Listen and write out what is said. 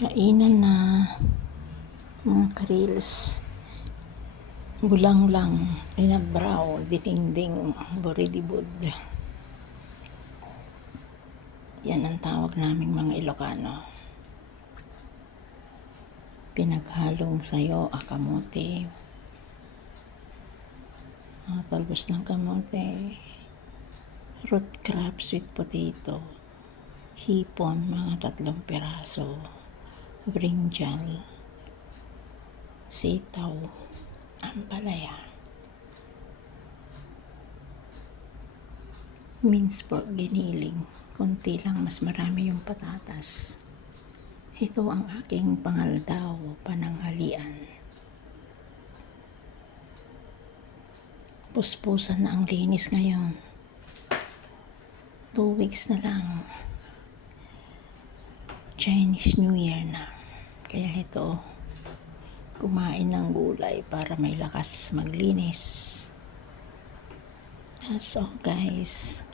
Kainan na, mga karils. Bulang lang, inabraw, dininding, buridibud. Yan ang tawag naming mga Ilocano. Pinaghalong sayo, kamote. Talbos ng kamote. Root crab, sweet potato. Hipon, mga 3 piraso. Brinjal. Sitaw. Ampalaya. Minced pork giniling. Konti lang, mas marami yung patatas. Ito ang aking pangaldaw, pananghalian. Puspusan na ang linis ngayon. 2 weeks na lang. Chinese New Year na. Kaya ito, kumain ng gulay para may lakas maglinis. That's all, guys.